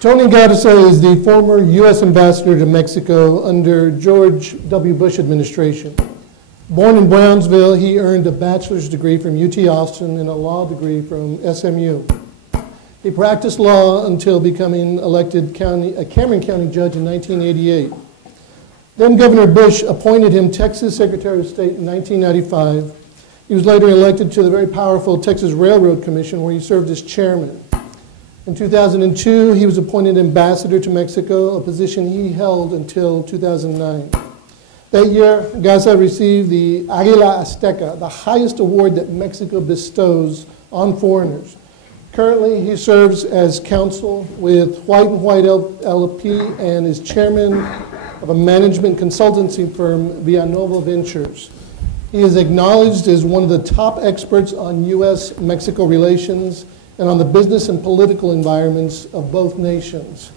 Tony Garza is the former U.S. ambassador to Mexico under George W. Bush administration. Born in Brownsville, he earned a bachelor's degree from UT Austin and a law degree from SMU. He practiced law until becoming elected a Cameron County judge in 1988. Then Governor Bush appointed him Texas Secretary of State in 1995. He was later elected to the very powerful Texas Railroad Commission, where he served as chairman. In 2002, he was appointed ambassador to Mexico, a position he held until 2009. That year, Garza received the Águila Azteca, the highest award that Mexico bestows on foreigners. Currently, he serves as counsel with White & White LLP and is chairman of a management consultancy firm, Villanova Ventures. He is acknowledged as one of the top experts on U.S.-Mexico relations and on the business and political environments of both nations.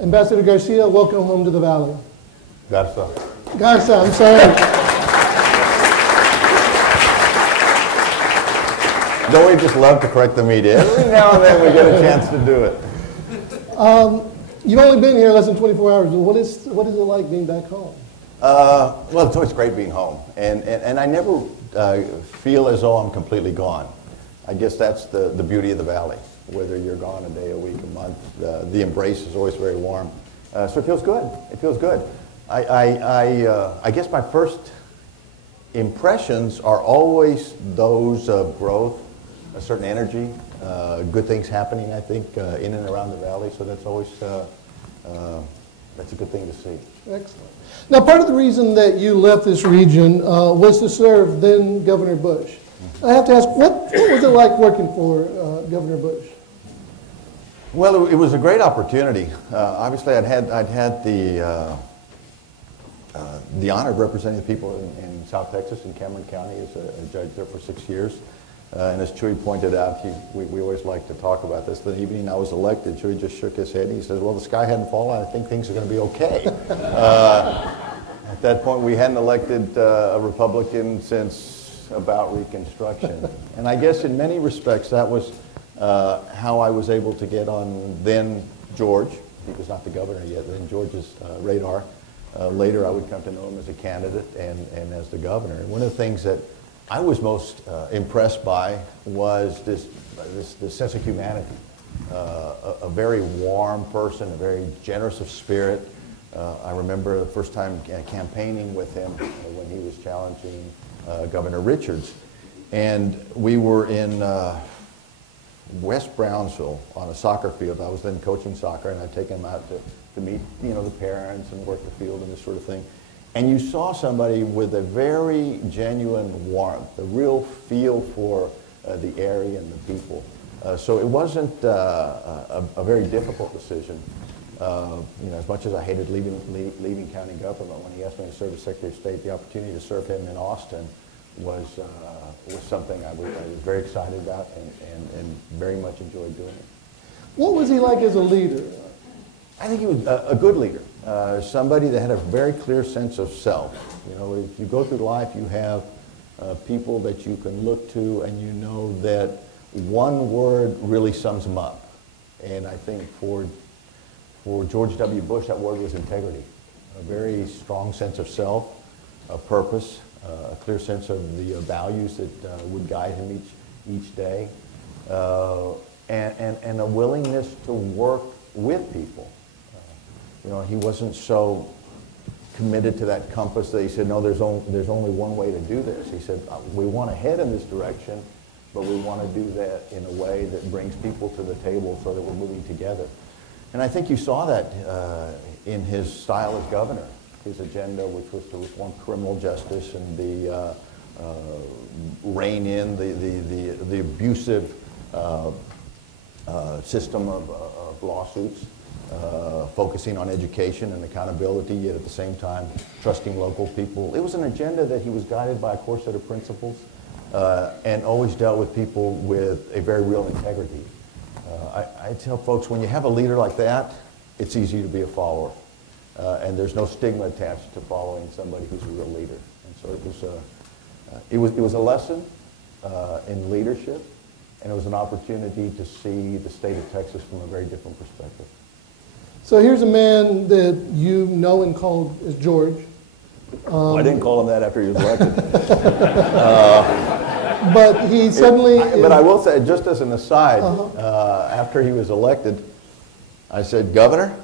Ambassador Garcia, welcome home to the Valley. Garza. Garza, I'm sorry. Don't we just love to correct the media? Every now and then we get a chance to do it. You've only been here less than 24 hours. What is it like being back home? Well, it's always great being home. And I never feel as though I'm completely gone. I guess that's the beauty of the Valley. Whether you're gone a day, a week, a month, the embrace is always very warm. So it feels good. It feels good. I guess my first impressions are always those of growth, a certain energy, good things happening, I think, in and around the Valley. So that's always, that's a good thing to see. Excellent. Now, part of the reason that you left this region was to serve then Governor Bush. I have to ask, what was it like working for Governor Bush? Well, it was a great opportunity. Obviously, I'd had the honor of representing the people in South Texas in Cameron County as a judge there for 6 years. And as Chuy pointed out, we always like to talk about this. The evening I was elected, Chuy just shook his head and he says, well, the sky hadn't fallen. I think things are going to be okay. At that point, we hadn't elected a Republican since about Reconstruction. And I guess in many respects, that was how I was able to get on then George. He was not the governor yet, then George's radar. Later, I would come to know him as a candidate and as the governor. And one of the things that I was most impressed by was this sense of humanity. A very warm person, a very generous of spirit. I remember the first time campaigning with him when he was challenging Governor Richards. And we were in West Brownsville on a soccer field. I was then coaching soccer, and I'd taken him out to meet, the parents and work the field and this sort of thing. And you saw somebody with a very genuine warmth, a real feel for the area and the people. So it wasn't a very difficult decision. As much as I hated leaving county government, when he asked me to serve as Secretary of State, the opportunity to serve him in Austin was something I was very excited about and very much enjoyed doing it. What was he like as a leader? I think he was a good leader, somebody that had a very clear sense of self. If you go through life, you have people that you can look to and you know that one word really sums them up. And I think for George W. Bush, that word was integrity. A very strong sense of self, a purpose, a clear sense of the values that would guide him each day, and a willingness to work with people. He wasn't so committed to that compass that he said, no, there's only one way to do this. He said, we want to head in this direction, but we want to do that in a way that brings people to the table so that we're moving together. And I think you saw that in his style as governor, his agenda, which was to reform criminal justice and rein in the abusive system of lawsuits, focusing on education and accountability, yet at the same time trusting local people. It was an agenda that he was guided by a core set of principles and always dealt with people with a very real integrity. I tell folks, when you have a leader like that, it's easy to be a follower. And there's no stigma attached to following somebody who's a real leader. And so it was a lesson in leadership, and it was an opportunity to see the state of Texas from a very different perspective. So here's a man that you know and call as George. Well, I didn't call him that after he was elected. But he suddenly... But I will say, just as an aside, after he was elected, I said, "Governor?"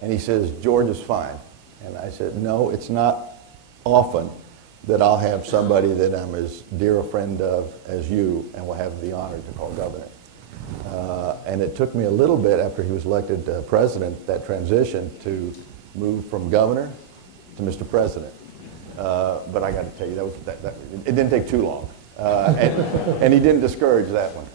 And he says, "George is fine." And I said, "No, it's not often that I'll have somebody that I'm as dear a friend of as you and will have the honor to call governor." And it took me a little bit after he was elected president, that transition, to move from governor to Mr. President. But I got to tell you, it didn't take too long. And he didn't discourage that one.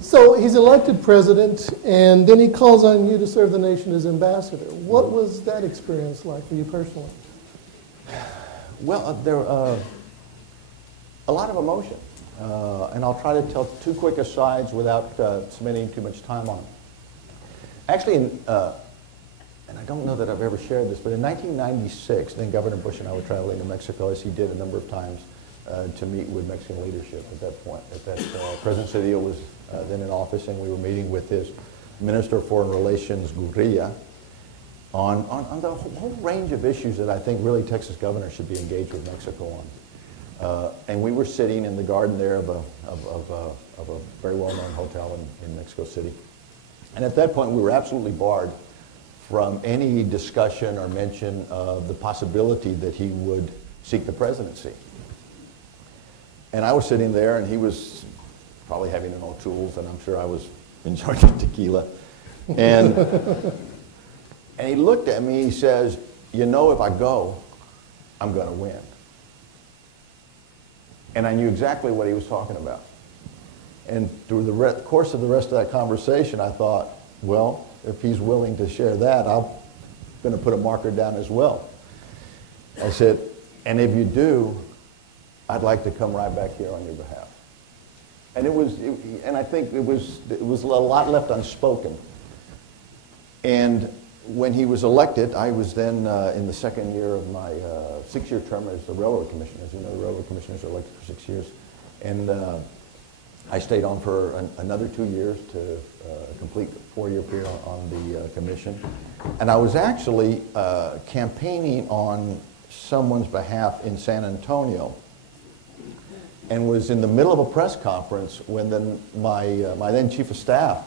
So he's elected president, and then he calls on you to serve the nation as ambassador. What was that experience like for you personally? Well, there a lot of emotion. And I'll try to tell two quick asides without spending too much time on them. Actually, and I don't know that I've ever shared this, but in 1996, then Governor Bush and I were traveling to Mexico, as he did a number of times, to meet with Mexican leadership at that point. President Cedillo was then in office, and we were meeting with his Minister of Foreign Relations, Gurria, on the whole range of issues that I think really Texas governors should be engaged with Mexico on. And we were sitting in the garden there of a very well-known hotel in Mexico City. And at that point, we were absolutely barred from any discussion or mention of the possibility that he would seek the presidency. And I was sitting there, and he was probably having an O'Toole's, and I'm sure I was enjoying tequila. And he looked at me, he says, "You know, if I go, I'm going to win." And I knew exactly what he was talking about. And through the course of the rest of that conversation, I thought, well, if he's willing to share that, I'm going to put a marker down as well. I said, "And if you do, I'd like to come right back here on your behalf." And and I think it was a lot left unspoken. And when he was elected, I was then in the second year of my 6-year term as the railroad commissioner. As you know, the railroad commissioners are elected for 6 years. And I stayed on for another 2 years to complete a 4-year period on the commission. And I was actually campaigning on someone's behalf in San Antonio, and was in the middle of a press conference when my then chief of staff,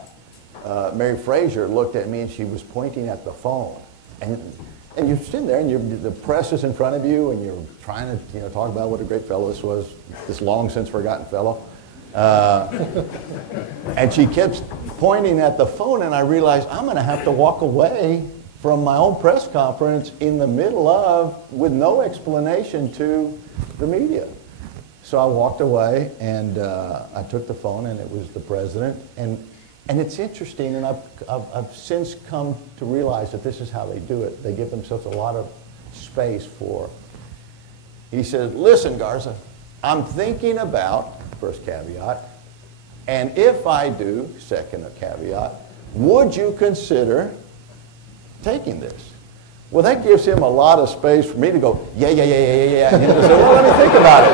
Mary Frazier, looked at me, and she was pointing at the phone. And you're sitting there, and the press is in front of you, and you're trying to talk about what a great fellow this was, this long since forgotten fellow. And she kept pointing at the phone, and I realized I'm going to have to walk away from my own press conference in the middle of, with no explanation to the media. So I walked away, and I took the phone, and it was the president. And it's interesting, and I've since come to realize that this is how they do it. They give themselves a lot of space for. He says, "Listen, Garza, I'm thinking about," first caveat, "and if I do," second caveat, "would you consider taking this?" Well, that gives him a lot of space for me to go, yeah, and him to say, "Well, let me think about it."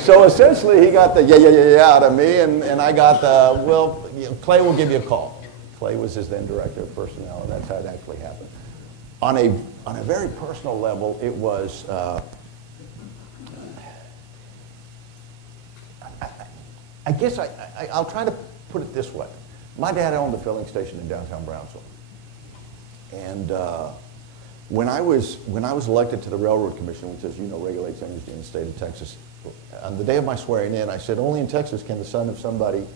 So essentially, he got the yeah out of me, and I got the, "Well, Clay will give you a call." Clay was his then director of personnel, and that's how it actually happened. On a very personal level, it was, I guess I'll try to put it this way. My dad owned a filling station in downtown Brownsville. And when I was elected to the Railroad Commission, which, as you know, regulates energy in the state of Texas, on the day of my swearing in, I said, only in Texas can the son of somebody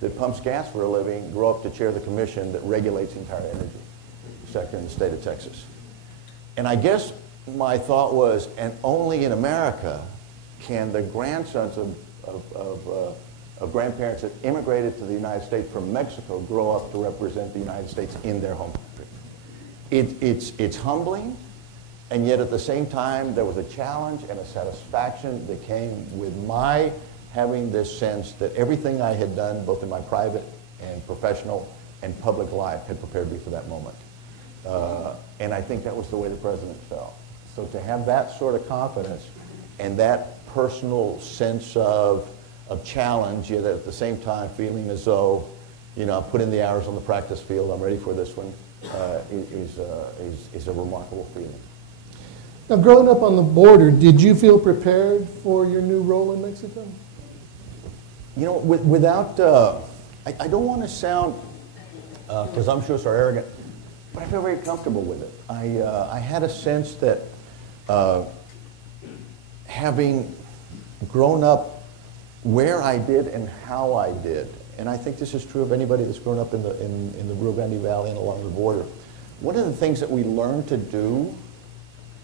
that pumps gas for a living grow up to chair the commission that regulates the entire energy sector in the state of Texas. And I guess my thought was, and only in America can the grandsons of grandparents that immigrated to the United States from Mexico grow up to represent the United States in their home country. It's humbling, and yet at the same time, there was a challenge and a satisfaction that came with my having this sense that everything I had done, both in my private and professional and public life, had prepared me for that moment. And I think that was the way the president felt. So to have that sort of confidence and that personal sense of challenge, yet at the same time feeling as though, you know, I put in the hours on the practice field, I'm ready for this one, is a remarkable feeling. Now, growing up on the border, did you feel prepared for your new role in Mexico? You know, without, I don't want to sound presumptuous or arrogant, but I feel very comfortable with it. I had a sense that having grown up where I did and how I did, and I think this is true of anybody that's grown up in the Rio Grande Valley and along the border, one of the things that we learn to do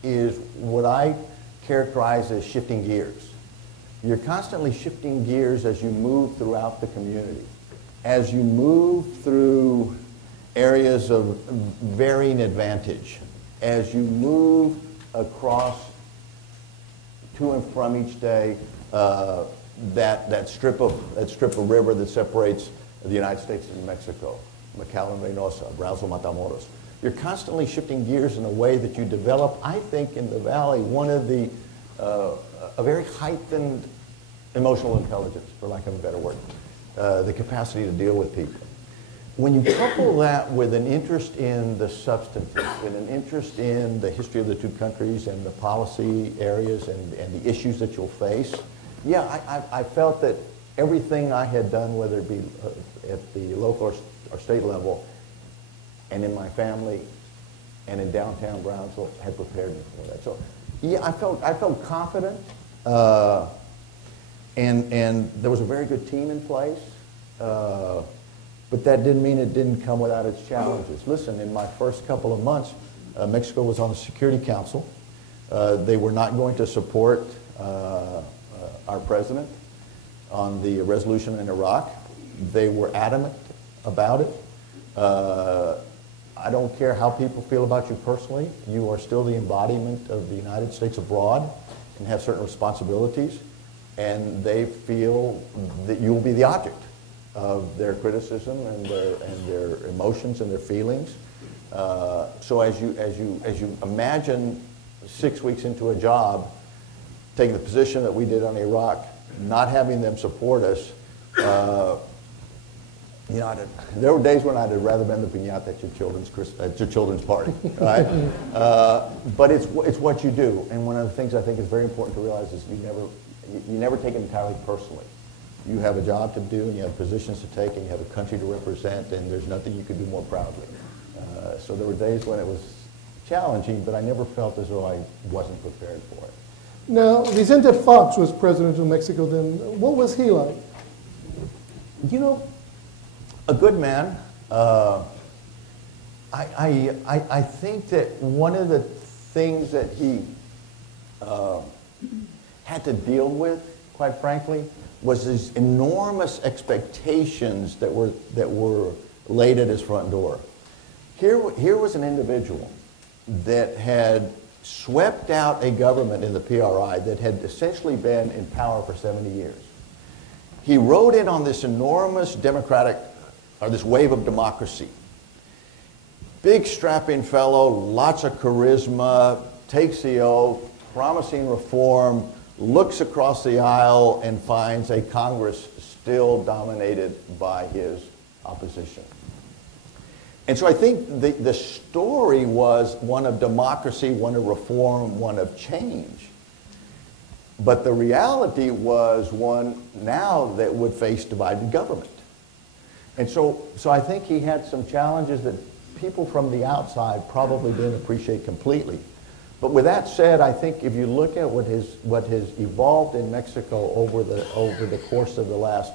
is what I characterize as shifting gears. You're constantly shifting gears as you move throughout the community. As you move through areas of varying advantage, as you move across to and from each day that strip of river that separates the United States and Mexico, McAllen, Reynosa, Brazo, Matamoros. You're constantly shifting gears in a way that you develop, I think, in the Valley, one of the, a very heightened emotional intelligence, for lack of a better word, the capacity to deal with people. When you couple that with an interest in the substantive, with an interest in the history of the two countries and the policy areas and the issues that you'll face, yeah, I felt that everything I had done, whether it be at the local or state level, and in my family, and in downtown Brownsville, had prepared me for that. So, yeah, I felt confident, and there was a very good team in place, but that didn't mean it didn't come without its challenges. Listen, in my first couple of months, Mexico was on the Security Council. They were not going to support our president on the resolution in Iraq. They were adamant about it. I don't care how people feel about you personally. You are still the embodiment of the United States abroad and have certain responsibilities. And they feel that you will be the object of their criticism and their emotions and their feelings. So as you imagine 6 weeks into a job, taking the position that we did on Iraq, not having them support us, you know, there were days when I'd have rather been the piñata at your children's party, right? But it's what you do, and one of the things I think is very important to realize is you never take it entirely personally. You have a job to do, and you have positions to take, and you have a country to represent, and there's nothing you could do more proudly. So there were days when it was challenging, but I never felt as though I wasn't prepared for it. Now, Vicente Fox was president of Mexico then. What was he like? You know, a good man. I think that one of the things that he had to deal with, quite frankly, was his enormous expectations that were laid at his front door. Here was an individual that had swept out a government in the PRI that had essentially been in power for 70 years. He rode in on this enormous this wave of democracy. Big strapping fellow, lots of charisma, takes the oath, promising reform, looks across the aisle and finds a Congress still dominated by his opposition. And so I think the story was one of democracy, one of reform, one of change. But the reality was one now that would face divided government. And so I think he had some challenges that people from the outside probably didn't appreciate completely. But with that said, I think if you look at what has evolved in Mexico over the course of the last,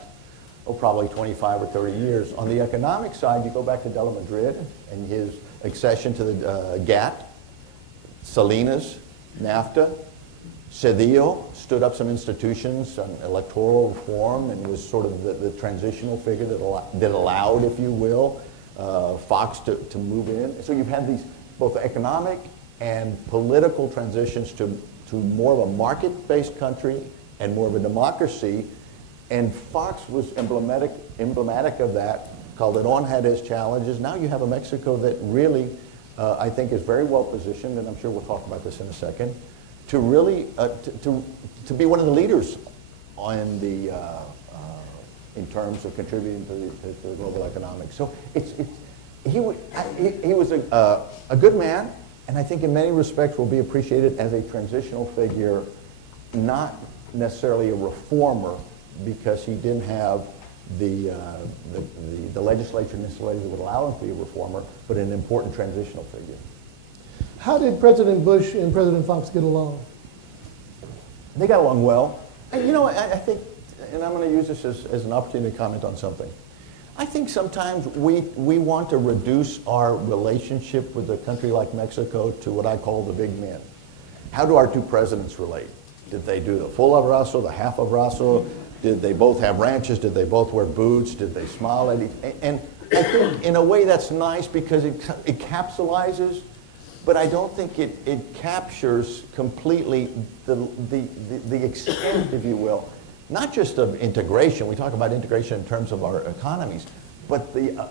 probably 25 or 30 years, on the economic side, you go back to De La Madrid and his accession to the GATT, Salinas, NAFTA, Cedillo stood up some institutions on electoral reform and was sort of the transitional figure that allowed, if you will, Fox to move in. So you've had these both economic and political transitions to more of a market-based country and more of a democracy. And Fox was emblematic of that. Calderon had his challenges. Now you have a Mexico that really, I think, is very well positioned, and I'm sure we'll talk about this in a second, to really to be one of the leaders on the in terms of contributing to the global economics. So he was a good man, and I think in many respects will be appreciated as a transitional figure, not necessarily a reformer, because he didn't have the legislature necessarily that would allow him to be a reformer, but an important transitional figure. How did President Bush and President Fox get along? They got along well. And, you know, I think, and I'm going to use this as an opportunity to comment on something. I think sometimes we want to reduce our relationship with a country like Mexico to what I call the big men. How do our two presidents relate? Did they do the full abrazo, the half abrazo? Did they both have ranches? Did they both wear boots? Did they smile at each other? And I think in a way that's nice because it capsulizes, but I don't think it captures completely the extent, if you will, not just of integration. We talk about integration in terms of our economies, but the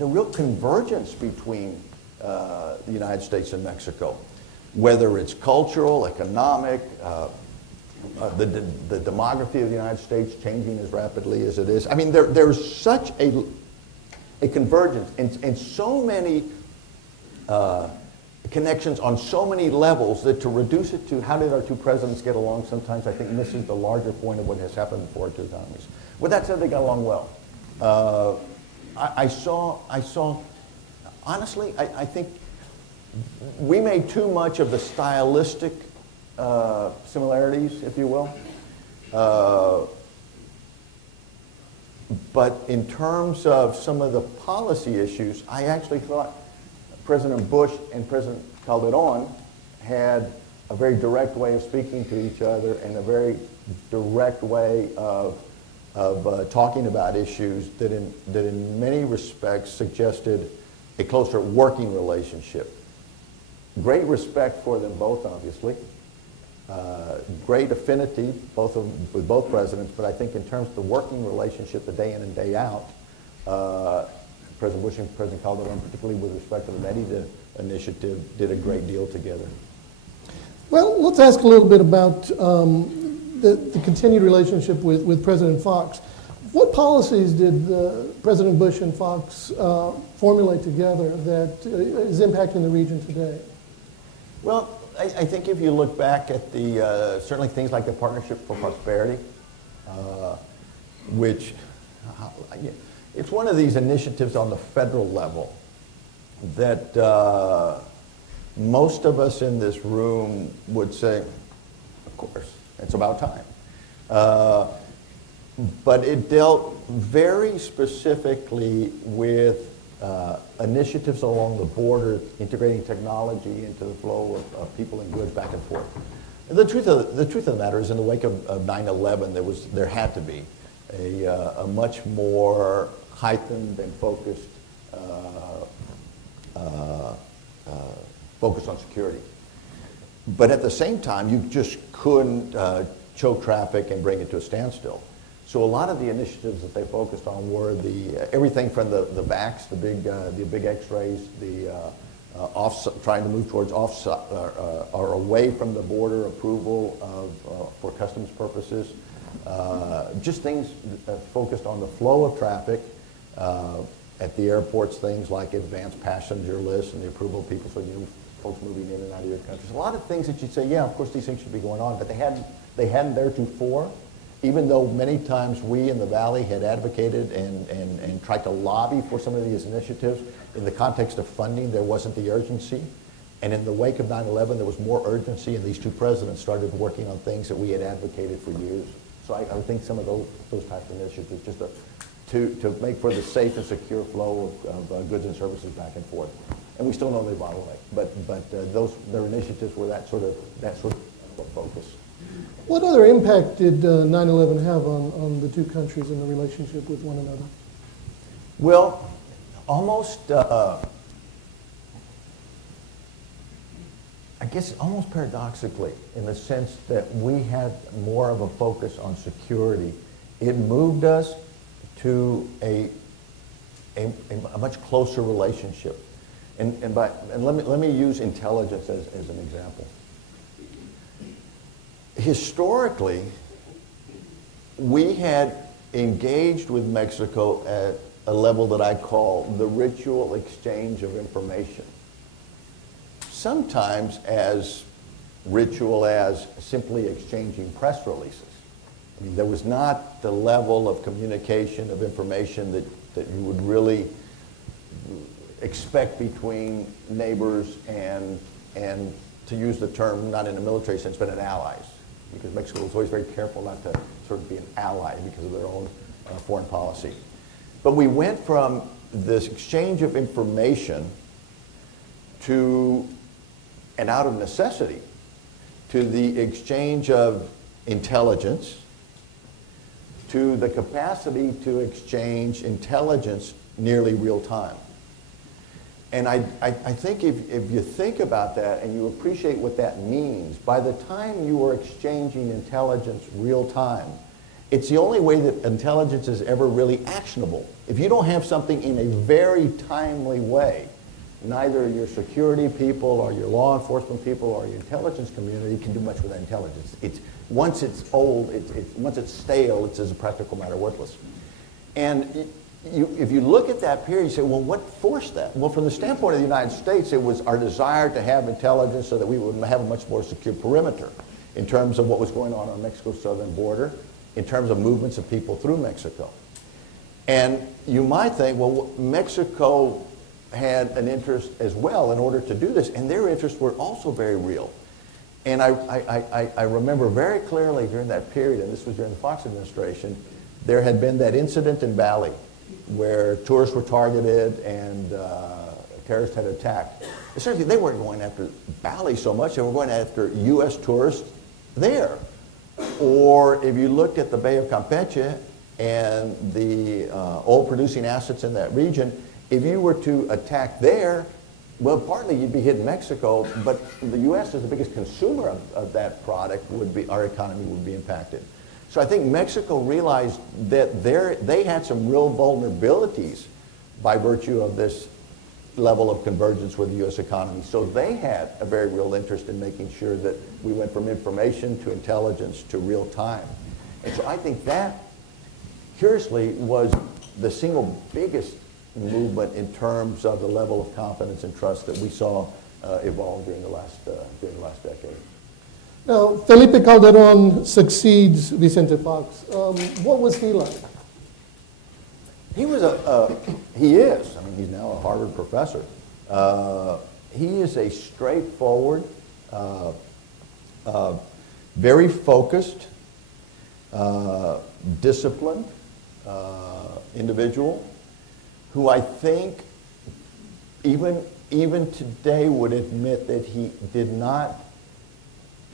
real convergence between the United States and Mexico, whether it's cultural, economic, the demography of the United States changing as rapidly as it is. I mean, there's such a convergence and so many connections on so many levels that to reduce it to how did our two presidents get along, sometimes I think misses the larger point of what has happened before our two economies. With that said, they got along well. I saw, honestly, I think we made too much of the stylistic similarities, if you will. But in terms of some of the policy issues, I actually thought President Bush and President Calderon had a very direct way of speaking to each other and a very direct way of talking about issues that in many respects suggested a closer working relationship. Great respect for them both, obviously. Great affinity with both presidents, but I think in terms of the working relationship, the day in and day out, President Bush and President Calderon, particularly with respect to the Mérida initiative, did a great deal together. Well, let's ask a little bit about the continued relationship with President Fox. What policies did President Bush and Fox formulate together that is impacting the region today? Well, I think if you look back at the, certainly things like the Partnership for Prosperity, which, it's one of these initiatives on the federal level that most of us in this room would say, of course, it's about time. But it dealt very specifically with initiatives along the border, integrating technology into the flow of people and goods back and forth. And the truth of the matter is, in the wake of 9/11, there had to be a much more heightened and focused focus on security. But at the same time, you just couldn't choke traffic and bring it to a standstill. So a lot of the initiatives that they focused on were everything from the VAX, the big X-rays, trying to move towards or away from the border approval for customs purposes. Just things focused on the flow of traffic at the airports, things like advanced passenger lists and the approval of people, so folks moving in and out of your countries. A lot of things that you'd say, yeah, of course these things should be going on, but they hadn't theretofore, even though many times we in the Valley had advocated and tried to lobby for some of these initiatives. In the context of funding, there wasn't the urgency. And in the wake of 9/11, there was more urgency, and these two presidents started working on things that we had advocated for years. So I think some of those types of initiatives, just to make for the safe and secure flow of goods and services back and forth. And we still know they bottleneck, but their initiatives were that sort of focus. What other impact did 9/11 have on the two countries and the relationship with one another? Well, almost, I guess almost paradoxically, in the sense that we had more of a focus on security, it moved us to a much closer relationship. And let me use intelligence as an example. historically, we had engaged with Mexico at a level that I call the ritual exchange of information. Sometimes as ritual as simply exchanging press releases. I mean, there was not the level of communication of information that you would really expect between neighbors and to use the term, not in a military sense, but in allies. Because Mexico was always very careful not to sort of be an ally because of their own foreign policy. But we went from this exchange of information to, and out of necessity, to the exchange of intelligence, to the capacity to exchange intelligence nearly real time. And I think if you think about that and you appreciate what that means, by the time you are exchanging intelligence real time, it's the only way that intelligence is ever really actionable. If you don't have something in a very timely way, neither your security people or your law enforcement people or your intelligence community can do much with that intelligence. Once it's old, once it's stale, it's as a practical matter worthless. And if you look at that period, you say, well, what forced that? Well, from the standpoint of the United States, it was our desire to have intelligence so that we would have a much more secure perimeter in terms of what was going on Mexico's southern border, in terms of movements of people through Mexico. And you might think, well, Mexico had an interest as well in order to do this, and their interests were also very real. And I remember very clearly during that period, and this was during the Fox administration, there had been that incident in Bali where tourists were targeted and terrorists had attacked. Essentially, they weren't going after Bali so much, they were going after U.S. tourists there. Or if you looked at the Bay of Campeche and the oil-producing assets in that region, if you were to attack there, well, partly you'd be hitting Mexico, but the U.S. is the biggest consumer of that product, our economy would be impacted. So I think Mexico realized that they had some real vulnerabilities by virtue of this level of convergence with the U.S. economy. So they had a very real interest in making sure that we went from information to intelligence to real time. And so I think that, curiously, was the single biggest movement in terms of the level of confidence and trust that we saw evolve during the last decade. Now, Felipe Calderon succeeds Vicente Fox. What was he like? He was he is, I mean, he's now a Harvard professor. He is a straightforward, very focused, disciplined individual who I think even today would admit that he did not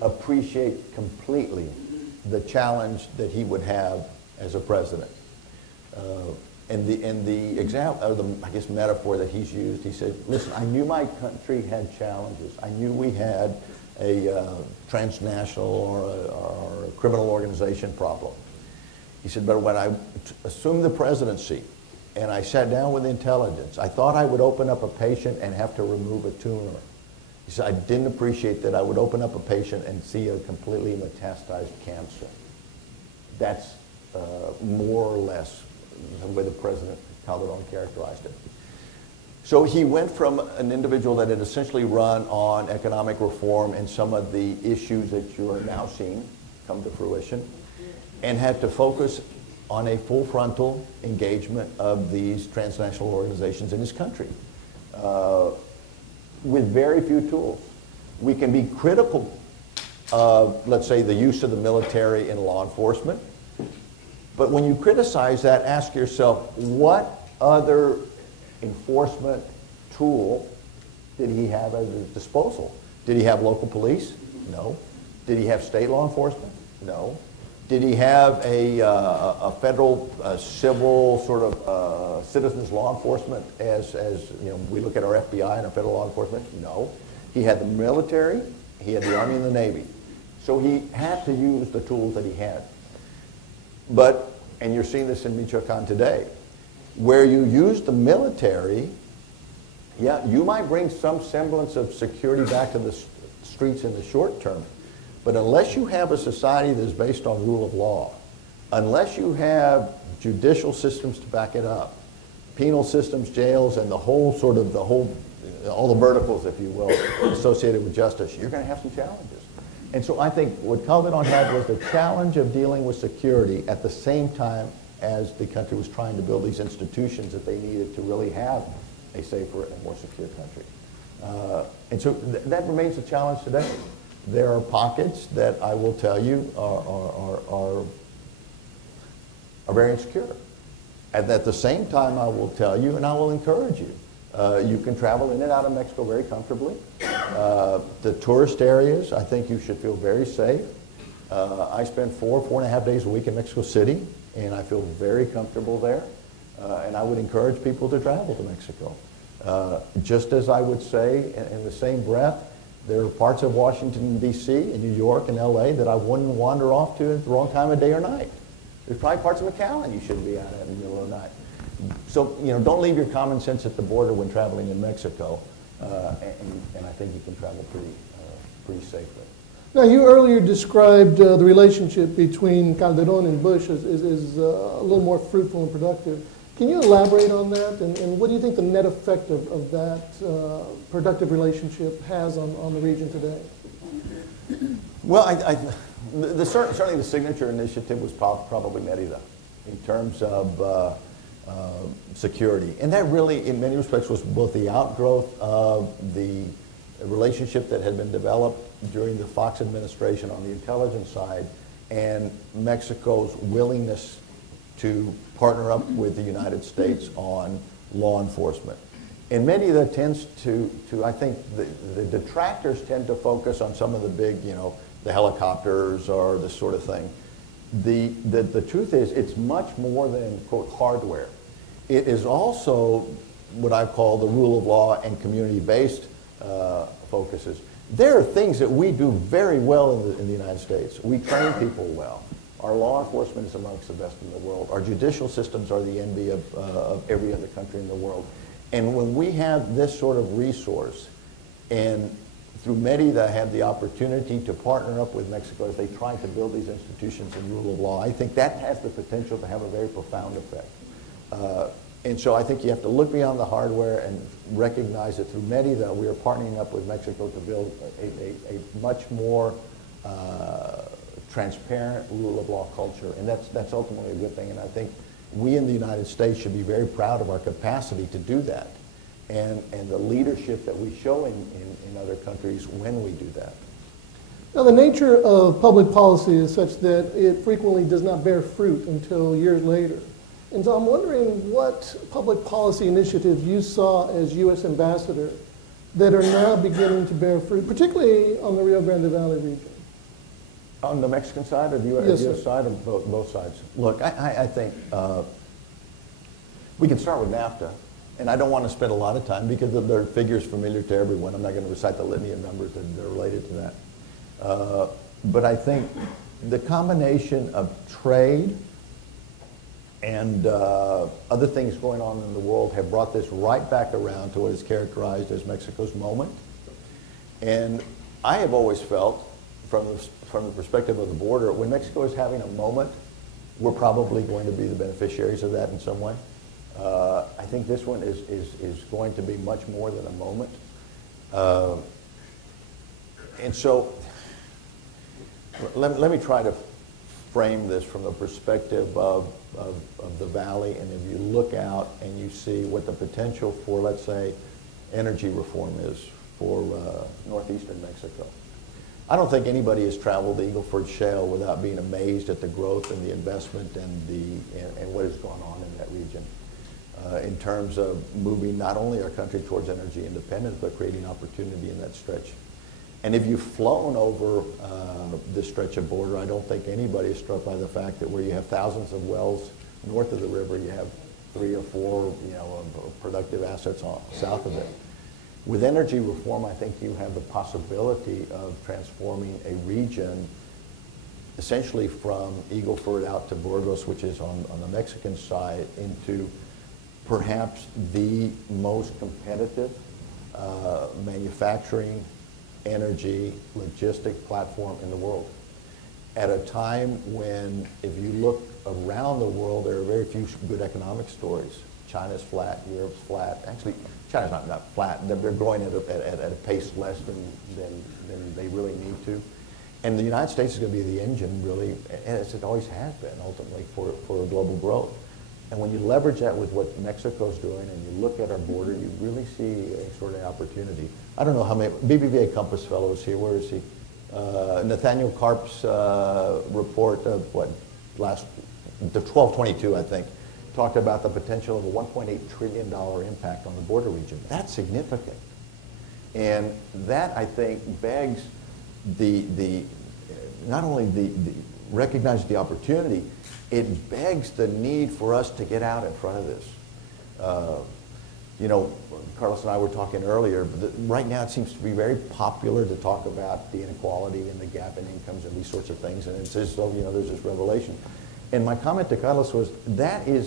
appreciate completely the challenge that he would have as a president. And the example, or the, I guess, metaphor that he's used, he said, listen, I knew my country had challenges. I knew we had a transnational or a criminal organization problem. He said, but when I assumed the presidency and I sat down with intelligence, I thought I would open up a patient and have to remove a tumor. He said, I didn't appreciate that I would open up a patient and see a completely metastasized cancer. That's more or less the way the President Calderon characterized it. So he went from an individual that had essentially run on economic reform and some of the issues that you are now seeing come to fruition, and had to focus on a full frontal engagement of these transnational organizations in his country with very few tools. We can be critical of, let's say, the use of the military in law enforcement, but when you criticize that, ask yourself, what other enforcement tool did he have at his disposal? Did he have local police? No. Did he have state law enforcement? No. Did he have a federal civil sort of citizens law enforcement as you know, we look at our FBI and our federal law enforcement? No. He had the military, he had the Army and the Navy. So he had to use the tools that he had. But, and you're seeing this in Michoacan today, where you use the military, yeah, you might bring some semblance of security back to the streets in the short term, But unless you have a society that is based on rule of law, unless you have judicial systems to back it up, penal systems, jails, and all the verticals, if you will, associated with justice, you're going to have some challenges. And so I think what Calderon had was the challenge of dealing with security at the same time as the country was trying to build these institutions that they needed to really have a safer and more secure country. And so that remains a challenge today. There are pockets that I will tell you are very insecure. And at the same time, I will tell you, and I will encourage you, you can travel in and out of Mexico very comfortably. The tourist areas, I think you should feel very safe. I spend 4.5 days a week in Mexico City, and I feel very comfortable there. And I would encourage people to travel to Mexico. Just as I would say, in the same breath, there are parts of Washington, D.C., and New York, and L.A. that I wouldn't wander off to at the wrong time of day or night. There's probably parts of McAllen you shouldn't be out at in the middle of the night. So, don't leave your common sense at the border when traveling in Mexico, and I think you can travel pretty safely. Now, you earlier described the relationship between Calderon and Bush as a little more fruitful and productive. Can you elaborate on that, and what do you think the net effect of that productive relationship has on the region today? Well, certainly the signature initiative was probably Merida in terms of security. And that really, in many respects, was both the outgrowth of the relationship that had been developed during the Fox administration on the intelligence side and Mexico's willingness to partner up with the United States on law enforcement. And Merida tends to I think, the detractors tend to focus on some of the big, the helicopters or this sort of thing. The truth is, it's much more than, quote, hardware. It is also what I call the rule of law and community-based focuses. There are things that we do very well in the United States. We train people well. Our law enforcement is amongst the best in the world. Our judicial systems are the envy of every other country in the world. And when we have this sort of resource, and through Merida had the opportunity to partner up with Mexico as they try to build these institutions in rule of law, I think that has the potential to have a very profound effect. And so I think you have to look beyond the hardware and recognize that through Merida, we are partnering up with Mexico to build a much more transparent rule of law culture. And that's ultimately a good thing. And I think we in the United States should be very proud of our capacity to do that and the leadership that we show in other countries when we do that. Now, the nature of public policy is such that it frequently does not bear fruit until years later. And so I'm wondering what public policy initiatives you saw as U.S. ambassador that are now beginning to bear fruit, particularly on the Rio Grande Valley region. On the Mexican side or the U.S. Yes, side or both sides? Look, I think we can start with NAFTA. And I don't want to spend a lot of time because there are figures familiar to everyone. I'm not going to recite the litany of numbers that are related to that. But I think the combination of trade and other things going on in the world have brought this right back around to what is characterized as Mexico's moment. And I have always felt, from the perspective of the border, when Mexico is having a moment, we're probably going to be the beneficiaries of that in some way. I think this one is going to be much more than a moment. And so let me try to frame this from the perspective of the valley, and if you look out and you see what the potential for, let's say, energy reform is for northeastern Mexico. I don't think anybody has traveled the Eagle Ford Shale without being amazed at the growth and the investment and what is going on in that region in terms of moving not only our country towards energy independence, but creating opportunity in that stretch. And if you've flown over this stretch of border, I don't think anybody is struck by the fact that where you have thousands of wells north of the river, you have 3 or 4, productive assets south of it. With energy reform, I think you have the possibility of transforming a region essentially from Eagle Ford out to Burgos, which is on the Mexican side, into perhaps the most competitive manufacturing energy logistic platform in the world. At a time when, if you look around the world, there are very few good economic stories. China's flat, Europe's flat. Actually, China's not flat. They're growing at a pace less than they really need to. And the United States is going to be the engine, really, as it always has been, ultimately, for global growth. And when you leverage that with what Mexico's doing and you look at our border, you really see a sort of opportunity. I don't know how many, BBVA Compass Fellow is here. Where is he? Nathaniel Karp's report of the 1222, I think, talked about the potential of a $1.8 trillion impact on the border region. That's significant. And that, I think, begs not only recognizes the opportunity, it begs the need for us to get out in front of this. You know, Carlos and I were talking earlier, but right now it seems to be very popular to talk about the inequality and the gap in incomes and these sorts of things, and it's as though, you know, there's this revelation. And my comment to Carlos was, that in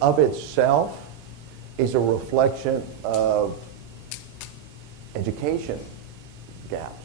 of itself is a reflection of education gaps.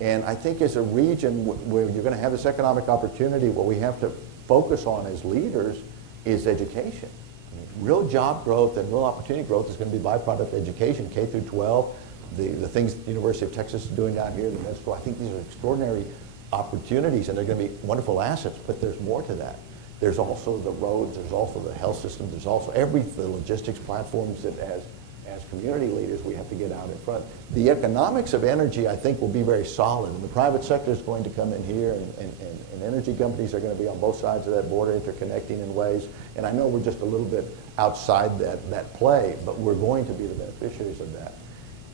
And I think as a region where you're going to have this economic opportunity, what we have to focus on as leaders is education. I mean, real job growth and real opportunity growth is going to be byproduct of education, K through 12, the things the University of Texas is doing down here, the med school. I think these are extraordinary opportunities, and they're going to be wonderful assets, but there's more to that. There's also the roads, there's also the health system, there's also the logistics platforms that as community leaders we have to get out in front. The economics of energy, I think, will be very solid, and the private sector is going to come in here, and energy companies are going to be on both sides of that border interconnecting in ways, and I know we're just a little bit outside that play, but we're going to be the beneficiaries of that.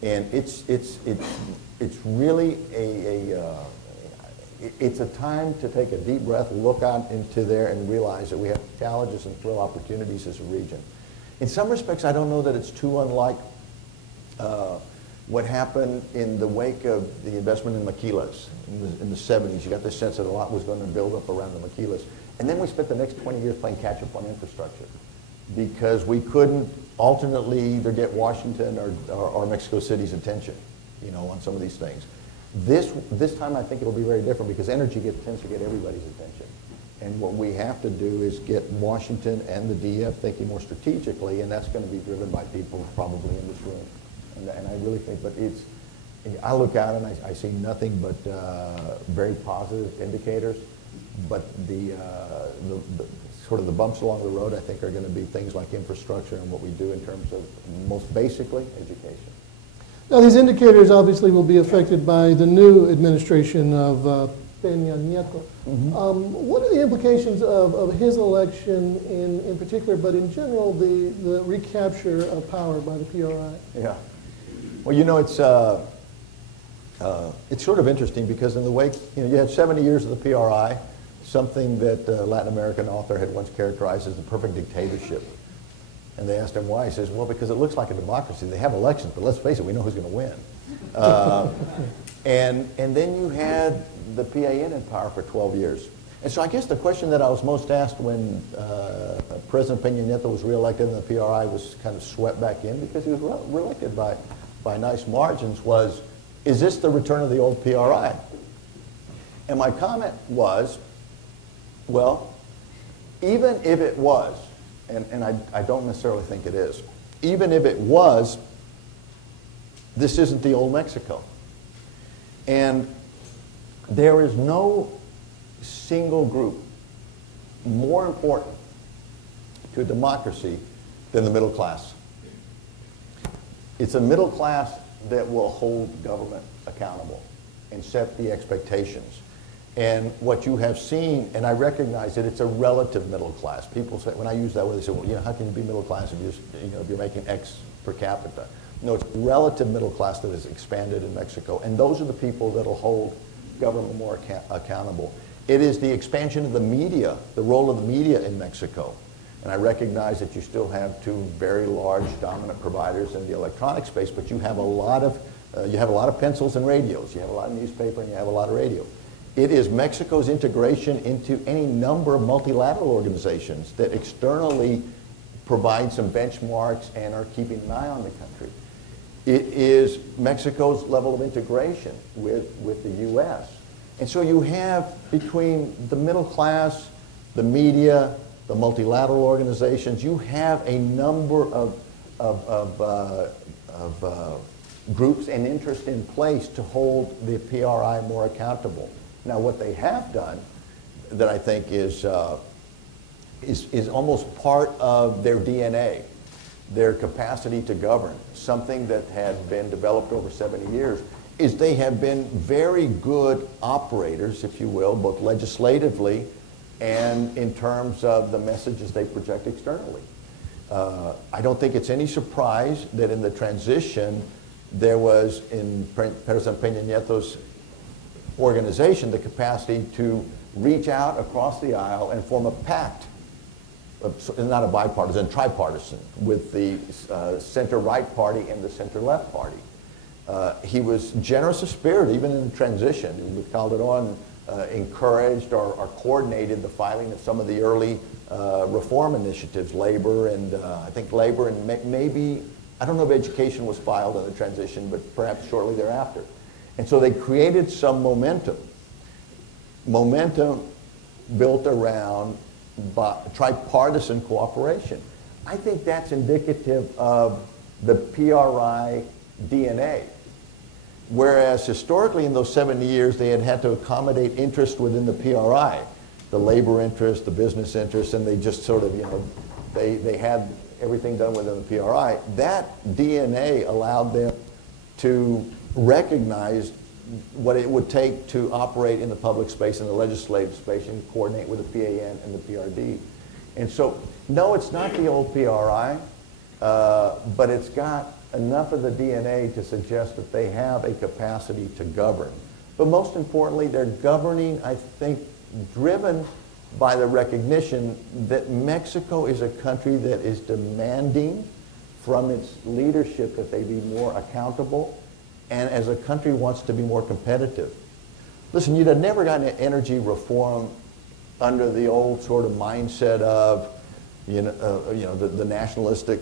And it's really it's a time to take a deep breath, look out into there, and realize that we have challenges and real opportunities as a region. In some respects, I don't know that it's too unlike what happened in the wake of the investment in maquilas in the 70s. You got this sense that a lot was going to build up around the maquilas. And then we spent the next 20 years playing catch up on infrastructure because we couldn't alternately either get Washington or Mexico City's attention, you know, on some of these things. This time I think it'll be very different because energy tends to get everybody's attention. And what we have to do is get Washington and the DF thinking more strategically, and that's going to be driven by people probably in this room. And I really think, but I look out and I see nothing but very positive indicators, but the sort of the bumps along the road, I think, are going to be things like infrastructure and what we do in terms of, most basically, education. Now, these indicators obviously will be affected by the new administration of Peña Nieto. Mm-hmm. What are the implications of his election in particular, but in general, the recapture of power by the PRI? Yeah. Well, you know, it's sort of interesting because in the wake, you know, you had 70 years of the PRI, something that a Latin American author had once characterized as the perfect dictatorship. And they asked him why. He says, well, because it looks like a democracy. They have elections, but let's face it, we know who's going to win. And then you had the PAN in power for 12 years. And so I guess the question that I was most asked when President Peña Nieto was reelected and the PRI was kind of swept back in, because he was reelected by nice margins, was, is this the return of the old PRI? And my comment was, well, even if it was, and I don't necessarily think it is, even if it was, this isn't the old Mexico. And there is no single group more important to a democracy than the middle class. It's a middle class that will hold government accountable and set the expectations. And what you have seen, and I recognize that it's a relative middle class. People say, when I use that word, they say, well, you know, how can you be middle class if you're making X per capita? No, it's relative middle class that has expanded in Mexico, and those are the people that will hold government more accountable. It is the expansion of the media, the role of the media in Mexico. And I recognize that you still have two very large dominant providers in the electronic space, but you have a lot of pencils and radios. You have a lot of newspaper and you have a lot of radio. It is Mexico's integration into any number of multilateral organizations that externally provide some benchmarks and are keeping an eye on the country. It is Mexico's level of integration with the U.S. And so you have between the middle class, the media, the multilateral organizations, you have a number of groups and interests in place to hold the PRI more accountable. Now, what they have done that I think is almost part of their DNA, their capacity to govern, something that had been developed over 70 years, is they have been very good operators, if you will, both legislatively and in terms of the messages they project externally. I don't think it's any surprise that in the transition, there was in President Peña Nieto's organization the capacity to reach out across the aisle and form a pact, not a bipartisan, tripartisan, with the center-right party and the center-left party. He was generous of spirit, even in the transition. With Calderon encouraged or coordinated the filing of some of the early reform initiatives, labor and I think labor and maybe, I don't know if education was filed in the transition, but perhaps shortly thereafter. And so they created some momentum. Momentum built around tripartisan cooperation. I think that's indicative of the PRI DNA. Whereas historically in those 70 years, they had to accommodate interest within the PRI, the labor interest, the business interest, and they just sort of, they had everything done within the PRI. That DNA allowed them to recognize what it would take to operate in the public space and the legislative space and coordinate with the PAN and the PRD. And so, no, it's not the old PRI, but it's got enough of the DNA to suggest that they have a capacity to govern. But most importantly, they're governing, I think, driven by the recognition that Mexico is a country that is demanding from its leadership that they be more accountable, and as a country wants to be more competitive. Listen, you'd have never gotten energy reform under the old sort of mindset of, the nationalistic,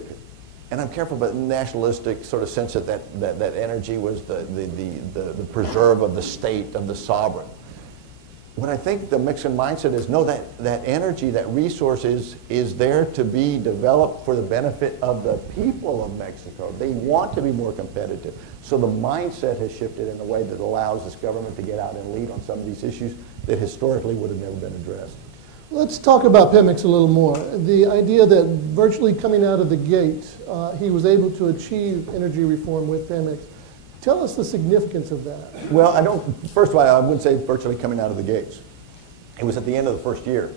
and I'm careful about the nationalistic sort of sense that energy was the preserve of the state, of the sovereign. What I think the Mexican mindset is, no, that energy, that resource is there to be developed for the benefit of the people of Mexico. They want to be more competitive. So the mindset has shifted in a way that allows this government to get out and lead on some of these issues that historically would have never been addressed. Let's talk about Pemex a little more. The idea that virtually coming out of the gate, he was able to achieve energy reform with Pemex. Tell us the significance of that. Well, first of all, I wouldn't say virtually coming out of the gates. It was at the end of the first year.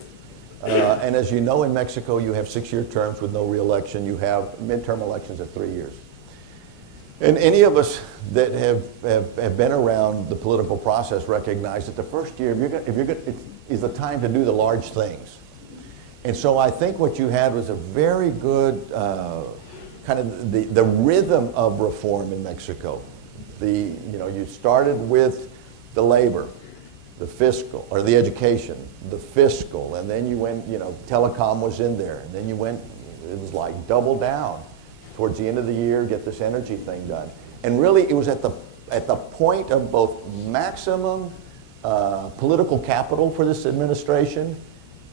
And as you know, in Mexico, you have 6-year terms with no re-election. You have midterm elections at 3 years. And any of us that have been around the political process recognize that the first year, is the time to do the large things. And so I think what you had was a very good kind of the rhythm of reform in Mexico. You started with the labor, the fiscal, or the education, the fiscal, and then you went, telecom was in there, and then you went, it was like double down. Towards the end of the year, get this energy thing done. And really, it was at the point of both maximum political capital for this administration,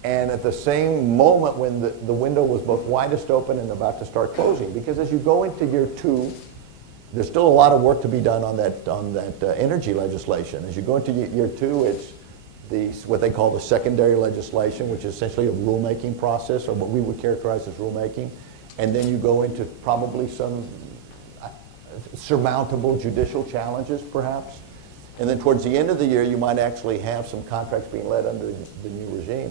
and at the same moment when the window was both widest open and about to start closing. Because as you go into year 2, there's still a lot of work to be done on that energy legislation. As you go into year 2, it's what they call the secondary legislation, which is essentially a rulemaking process, or what we would characterize as rulemaking. And then you go into probably some surmountable judicial challenges, perhaps. And then towards the end of the year, you might actually have some contracts being led under the new regime.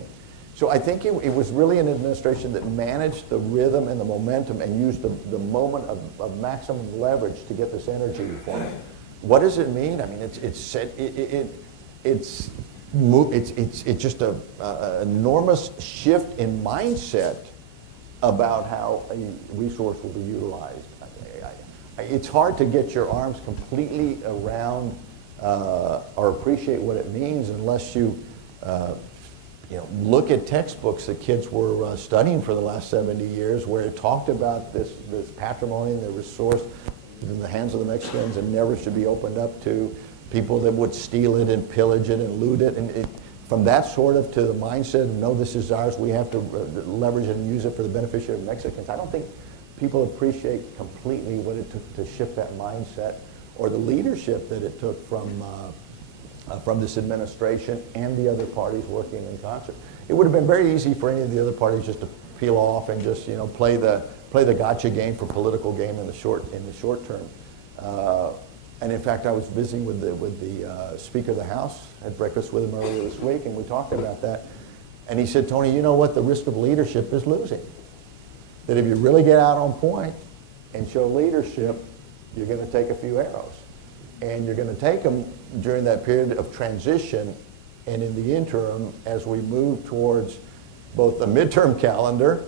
So I think it was really an administration that managed the rhythm and the momentum and used the moment of maximum leverage to get this energy reform. What does it mean? I mean, it's just an enormous shift in mindset about how a resource will be utilized. It's hard to get your arms completely around or appreciate what it means unless you look at textbooks that kids were studying for the last 70 years where it talked about this patrimony and the resource in the hands of the Mexicans and never should be opened up to people that would steal it and pillage it and loot it. And from that sort of to the mindset of, no, this is ours, we have to leverage it and use it for the benefit of Mexicans. I don't think people appreciate completely what it took to shift that mindset or the leadership that it took from this administration and the other parties working in concert. It would have been very easy for any of the other parties just to peel off and just play the gotcha game for political game in the short term. And in fact, I was visiting with the Speaker of the House, had breakfast with him earlier this week, and we talked about that. And he said, Tony, you know what? The risk of leadership is losing. That if you really get out on point and show leadership, you're going to take a few arrows. And you're going to take them during that period of transition and in the interim as we move towards both a midterm calendar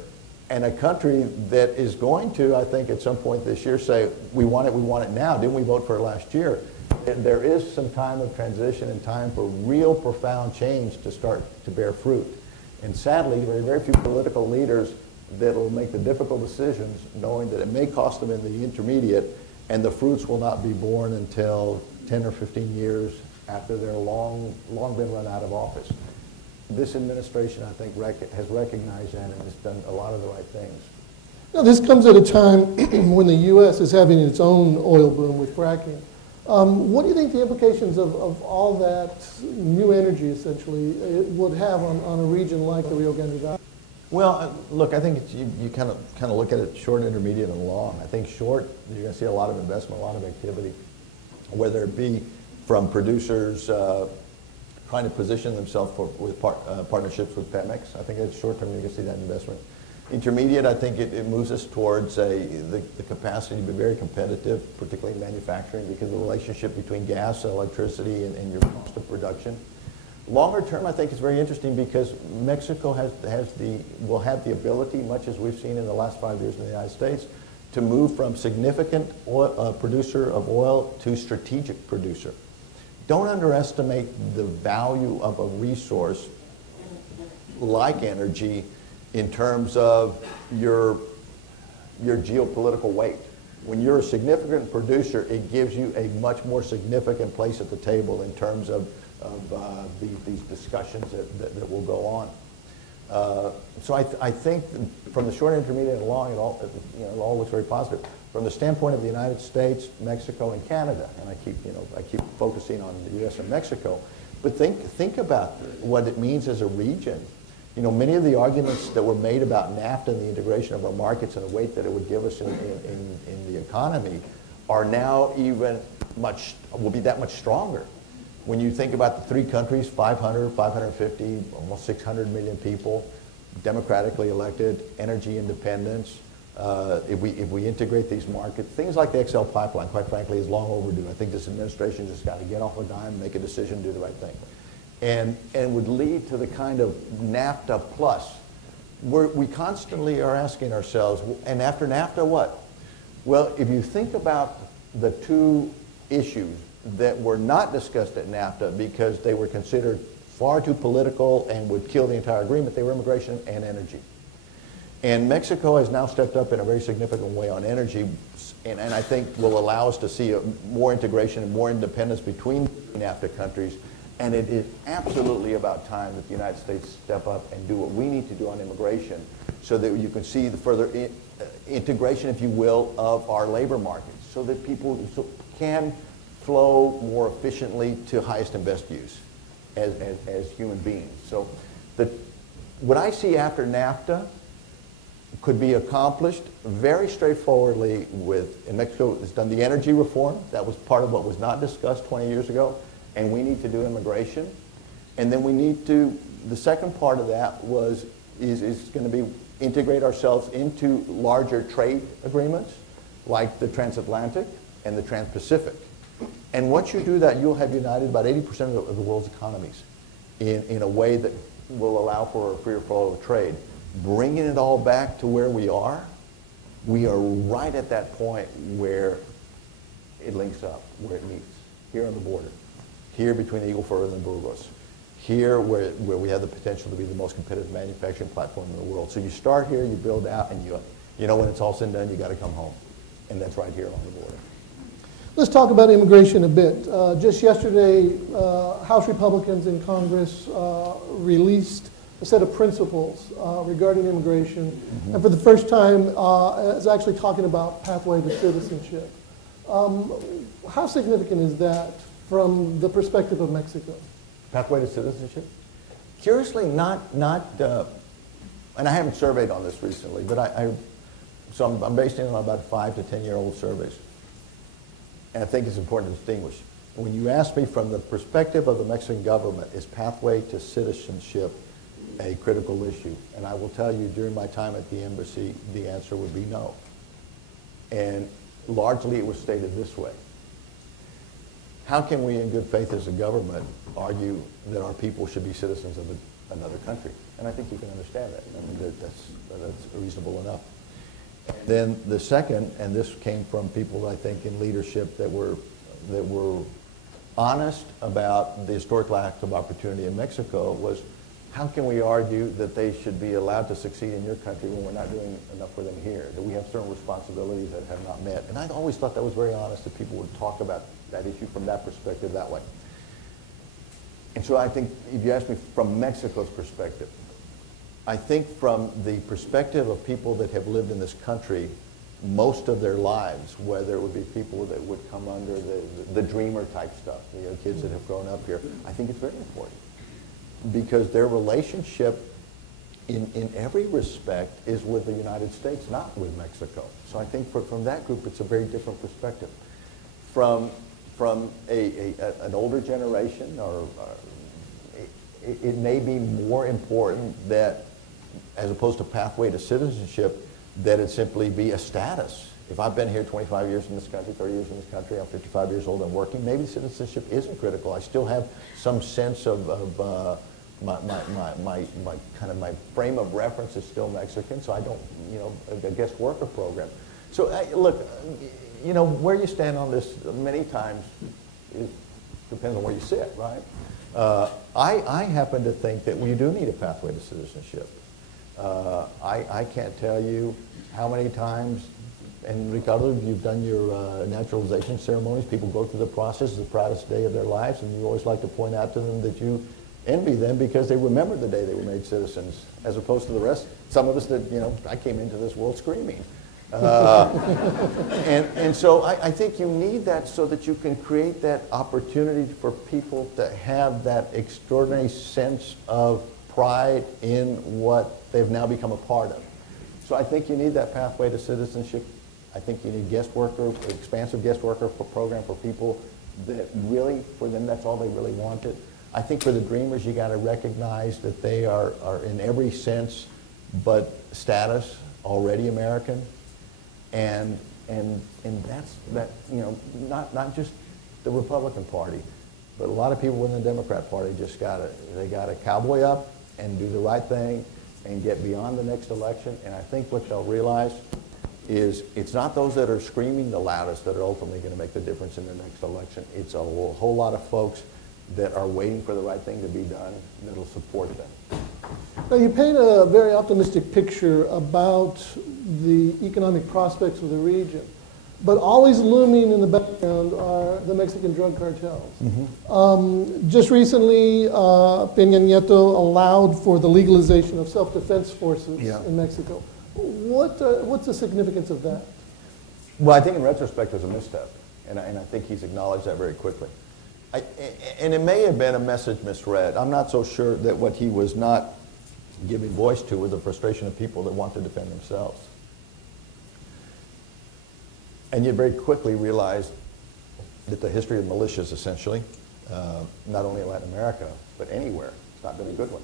and a country that is going to, I think, at some point this year say, we want it now. Didn't we vote for it last year? There is some time of transition and time for real profound change to start to bear fruit. And sadly, there are very few political leaders that will make the difficult decisions knowing that it may cost them in the intermediate and the fruits will not be born until 10 or 15 years after they're long been run out of office. This administration, I think, has recognized that and has done a lot of the right things. Now, this comes at a time when the U.S. is having its own oil boom with fracking. What do you think the implications of all that new energy, essentially, would have on a region like the Rio Grande Valley? Well, look, I think you kind of look at it short, intermediate, and long. I think short, you're going to see a lot of investment, a lot of activity, whether it be from producers trying to position themselves with partnerships with Pemex. I think it's short term, you're going to see that investment. Intermediate, I think it moves us towards the capacity to be very competitive, particularly in manufacturing, because of the relationship between gas, electricity, and your cost of production. Longer term, I think it's very interesting because Mexico will have the ability, much as we've seen in the last 5 years in the United States, to move from significant producer of oil to strategic producer. Don't underestimate the value of a resource like energy in terms of your geopolitical weight. When you're a significant producer, it gives you a much more significant place at the table in terms of these discussions that will go on. So I think from the short, intermediate, and long, it all looks very positive. From the standpoint of the United States, Mexico, and Canada, and I keep focusing on the U.S. and Mexico, but think about what it means as a region. Many of the arguments that were made about NAFTA and the integration of our markets and the weight that it would give us in the economy are now will be that much stronger. When you think about the three countries, 500, 550, almost 600 million people, democratically elected, energy independence, if we integrate these markets, things like the XL pipeline, quite frankly, is long overdue. I think this administration just got to get off a dime, make a decision, do the right thing. And would lead to the kind of NAFTA plus. We constantly are asking ourselves, and after NAFTA, what? Well, if you think about the two issues that were not discussed at NAFTA because they were considered far too political and would kill the entire agreement, they were immigration and energy. And Mexico has now stepped up in a very significant way on energy, and I think will allow us to see more integration and more independence between NAFTA countries. And it is absolutely about time that the United States step up and do what we need to do on immigration so that you can see the further integration, if you will, of our labor markets so that people can flow more efficiently to highest and best use as human beings. So what I see after NAFTA could be accomplished very straightforwardly and Mexico has done the energy reform. That was part of what was not discussed 20 years ago. And we need to do immigration. And then we need to, the second part of that is going to be integrate ourselves into larger trade agreements like the transatlantic and the trans-Pacific. And once you do that, you'll have united about 80% of the world's economies in a way that will allow for a freer flow of trade. Bringing it all back to where we are right at that point where it links up, where it meets, here on the border. Here between Eagle Ford and Burgos, here where we have the potential to be the most competitive manufacturing platform in the world. So you start here, you build out, and when it's all said and done, you got to come home, and that's right here on the border. Let's talk about immigration a bit. Just yesterday, House Republicans in Congress released a set of principles regarding immigration, and for the first time is actually talking about pathway to citizenship. How significant is that from the perspective of Mexico? Pathway to citizenship? Curiously, not and I haven't surveyed on this recently, but I'm basing it on about 5 to 10-year-old surveys. And I think it's important to distinguish. When you ask me from the perspective of the Mexican government, is pathway to citizenship a critical issue? And I will tell you, during my time at the embassy, the answer would be no. And largely it was stated this way. How can we, in good faith as a government, argue that our people should be citizens of another country? And I think you can understand that. I mean, that's reasonable enough. Then the second, and this came from people, I think, in leadership that were honest about the historic lack of opportunity in Mexico, was how can we argue that they should be allowed to succeed in your country when we're not doing enough for them here, that we have certain responsibilities that have not met? And I always thought that was very honest, that people would talk about that issue from that perspective that way. And so I think, if you ask me from Mexico's perspective, I think from the perspective of people that have lived in this country most of their lives, whether it would be people that would come under the dreamer type stuff, kids that have grown up here, I think it's very important. Because their relationship in every respect is with the United States, not with Mexico. So I think from that group, it's a very different perspective. From an older generation, it may be more important that, as opposed to pathway to citizenship, that it simply be a status. If I've been here 25 years in this country, 30 years in this country, I'm 55 years old and working, maybe citizenship isn't critical. I still have some sense of my frame of reference is still Mexican, so I don't, a guest worker program. So look, where you stand on this many times depends on where you sit, right? I happen to think that we do need a pathway to citizenship. I can't tell you how many times, and Ricardo, you've done your naturalization ceremonies, people go through the process, it's the proudest day of their lives, and you always like to point out to them that you envy them because they remember the day they were made citizens, as opposed to the rest, some of us that, I came into this world screaming. And so I think you need that so that you can create that opportunity for people to have that extraordinary sense of pride in what they've now become a part of. So I think you need that pathway to citizenship. I think you need expansive guest worker program for people that really, for them, that's all they really wanted. I think for the dreamers, you got to recognize that they are in every sense but status already American. And that's not just the Republican Party, but a lot of people within the Democrat Party just got to cowboy up and do the right thing and get beyond the next election. And I think what they'll realize is it's not those that are screaming the loudest that are ultimately going to make the difference in the next election. It's a whole lot of folks that are waiting for the right thing to be done that'll support them. Now, you paint a very optimistic picture about the economic prospects of the region, but always looming in the background are the Mexican drug cartels. Mm-hmm. Just recently, Peña Nieto allowed for the legalization of self-defense forces in Mexico. What's the significance of that? Well, I think in retrospect it was a misstep, and I think he's acknowledged that very quickly. And it may have been a message misread. I'm not so sure that what he was not giving voice to was the frustration of people that want to defend themselves. And you very quickly realize that the history of militias, essentially, not only in Latin America, but anywhere, it's not been a good one.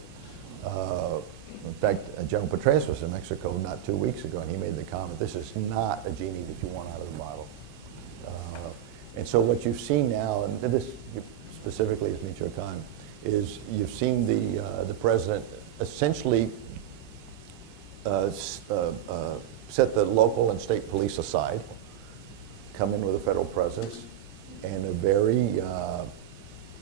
In fact, General Petraeus was in Mexico not 2 weeks ago, and he made the comment, this is not a genie that you want out of the bottle. And so what you've seen now, and this specifically is Michoacan, is you've seen the president essentially set the local and state police aside, come in with a federal presence, and a very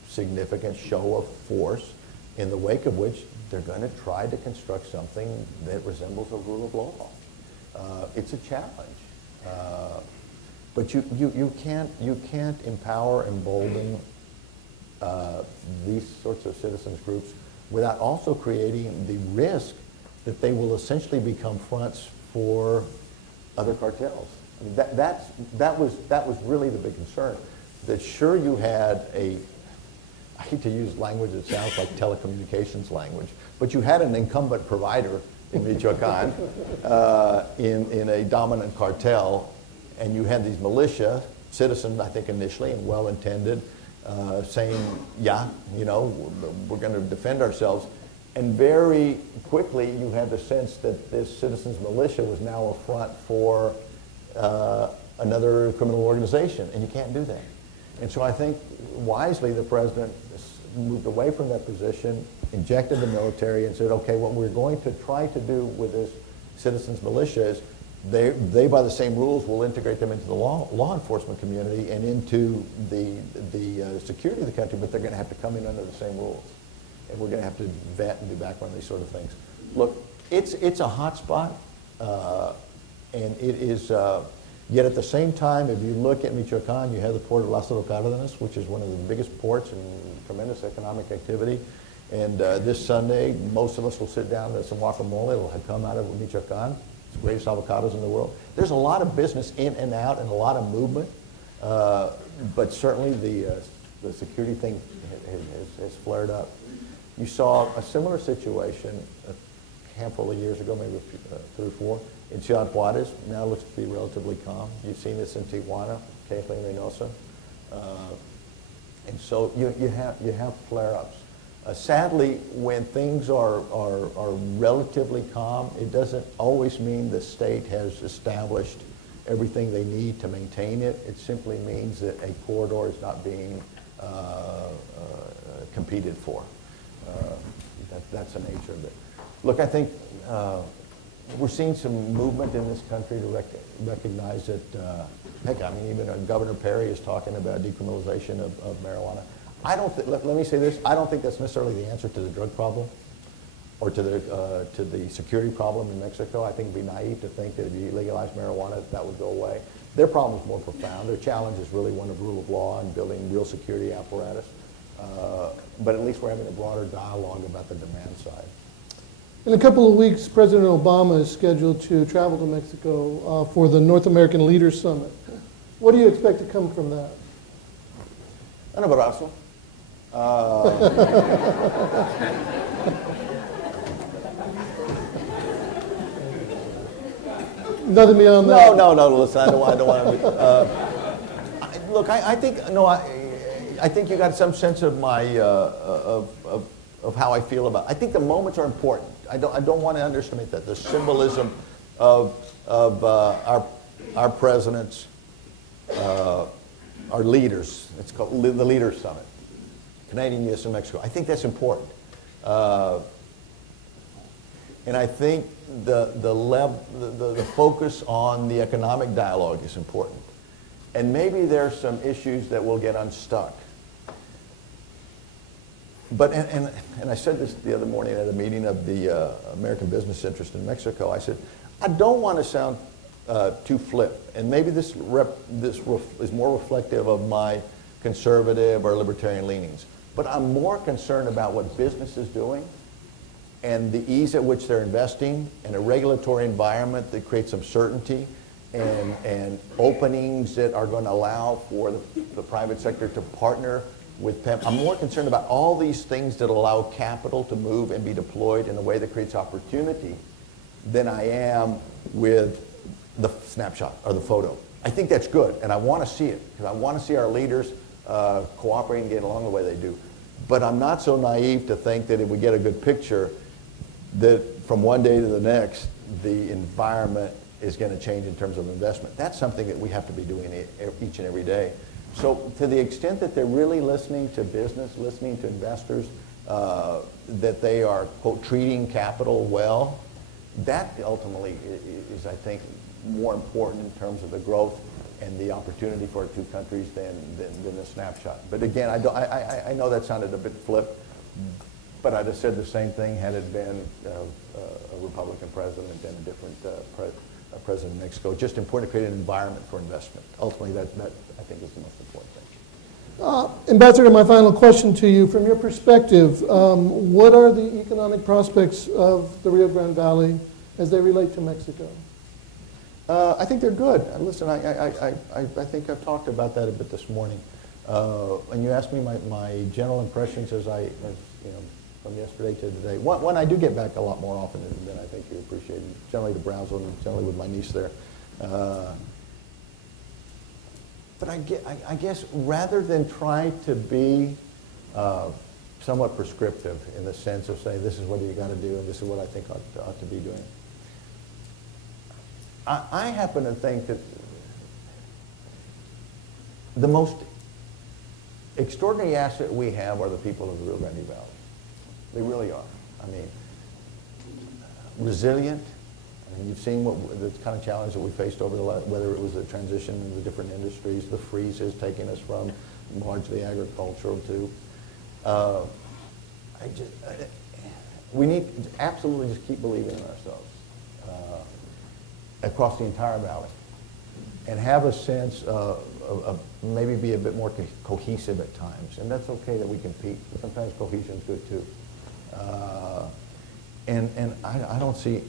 significant show of force, in the wake of which they're going to try to construct something that resembles a rule of law. It's a challenge. But you can't empower, embolden these sorts of citizens groups without also creating the risk that they will essentially become fronts for other cartels. I mean, that was really the big concern. That sure, you had I hate to use language that sounds like telecommunications language, but you had an incumbent provider in Michoacan in a dominant cartel, and you had these militia, citizens, I think initially, and well-intended, saying, yeah, you know, we're going to defend ourselves. And very quickly, you had the sense that this citizens militia was now a front for another criminal organization, and you can't do that. And so I think wisely the president moved away from that position, injected the military, and said, okay, what we're going to try to do with this citizens militia is they by the same rules will integrate them into the law enforcement community and into the security of the country, but they're going to have to come in under the same rules. And we're going to have to vet and do background, these sort of things. Look, it's a hot spot, and it is, yet at the same time, if you look at Michoacan, you have the port of Lázaro Cárdenas, which is one of the biggest ports and tremendous economic activity. And this Sunday, most of us will sit down with some guacamole. It'll have come out of Michoacan. It's the greatest avocados in the world. There's a lot of business in and out and a lot of movement, but certainly the security thing has flared up. You saw a similar situation a handful of years ago, maybe 3 or 4, in Ciudad Juarez. Now it looks to be relatively calm. You've seen this in Tijuana, Kathleen Reynosa. And so you have flare-ups. Sadly, when things are relatively calm, it doesn't always mean the state has established everything they need to maintain it. It simply means that a corridor is not being competed for. That's the nature of it. Look, I think we're seeing some movement in this country to recognize that, heck, I mean, even Governor Perry is talking about decriminalization of marijuana. Let me say this, I don't think that's necessarily the answer to the drug problem or to the security problem in Mexico. I think it'd be naive to think that if you legalize marijuana, that would go away. Their problem is more profound. Their challenge is really one of rule of law and building real security apparatus. But at least we're having a broader dialogue about the demand side. In a couple of weeks, President Obama is scheduled to travel to Mexico for the North American Leaders Summit. What do you expect to come from that? Un abrazo. Nothing beyond that? No, listen, I don't want to look, I think you got some sense of my, of how I feel about it. I think the moments are important. I don't want to underestimate that. The symbolism of our presidents, our leaders. It's called the Leaders Summit, Canadian, U.S., and Mexico. I think that's important. And I think the focus on the economic dialogue is important. And maybe there's some issues that will get unstuck. But, and I said this the other morning at a meeting of the American Business Interest in Mexico. I said, I don't want to sound too flip, and maybe this is more reflective of my conservative or libertarian leanings. But I'm more concerned about what business is doing and the ease at which they're investing and a regulatory environment that creates some certainty and openings that are going to allow for the private sector to partner with PEM. I'm more concerned about all these things that allow capital to move and be deployed in a way that creates opportunity than I am with the snapshot or the photo. I think that's good, and I want to see it, because I want to see our leaders cooperate and get along the way they do. But I'm not so naive to think that if we get a good picture, that from one day to the next, the environment is going to change in terms of investment. That's something that we have to be doing each and every day. So to the extent that they're really listening to business, listening to investors, that they are, quote, treating capital well, that ultimately is, I think, more important in terms of the growth and the opportunity for our two countries than the snapshot. But again, I know that sounded a bit flip, but I'd have said the same thing had it been a Republican president and a different president of Mexico, just important to create an environment for investment. Ultimately, that I think is the most important thing. Ambassador, my final question to you, from your perspective, what are the economic prospects of the Rio Grande Valley as they relate to Mexico? I think they're good. Listen, I think I've talked about that a bit this morning. And you asked me my general impressions as from yesterday to today. One, I do get back a lot more often than I think you appreciate. Generally to Brownsville, and generally with my niece there. But I guess rather than try to be somewhat prescriptive in the sense of saying this is what you got to do and this is what I think ought to be doing, I happen to think that the most extraordinary asset we have are the people of the Rio Grande Valley. They really are. I mean, resilient. I mean, you've seen the kind of challenge that we faced over whether it was the transition in the different industries, the freezes taking us from largely agricultural to. We need to absolutely just keep believing in ourselves across the entire valley, and have a sense of maybe be a bit more cohesive at times. And that's okay that we compete. Sometimes cohesion is good too. And I don't see,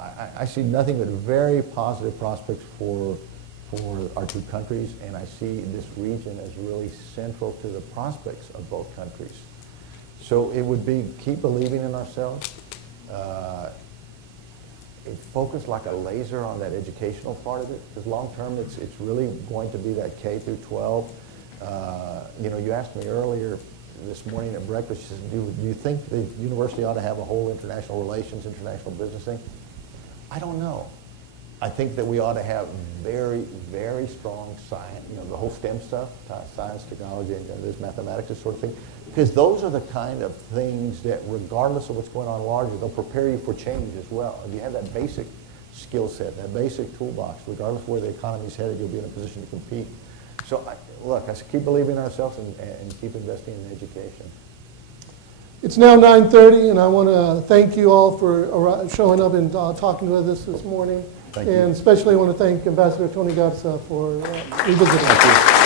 I see nothing but very positive prospects for our two countries, and I see this region as really central to the prospects of both countries. So it would be keep believing in ourselves, focus like a laser on that educational part of it, because long term it's really going to be that K through 12. You asked me earlier this morning at breakfast, you said, do you think the university ought to have a whole international relations, international business thing? I don't know. I think that we ought to have very, very strong science, the whole STEM stuff, science, technology, and there's mathematics, this sort of thing, because those are the kind of things that, regardless of what's going on larger, they'll prepare you for change as well. If you have that basic skill set, that basic toolbox, regardless of where the economy's headed, you'll be in a position to compete. So, look, I keep believing in ourselves and keep investing in education. It's now 9:30, and I want to thank you all for showing up and talking with us this morning. Thank you. And especially I want to thank Ambassador Tony Garza for revisiting. Thank you.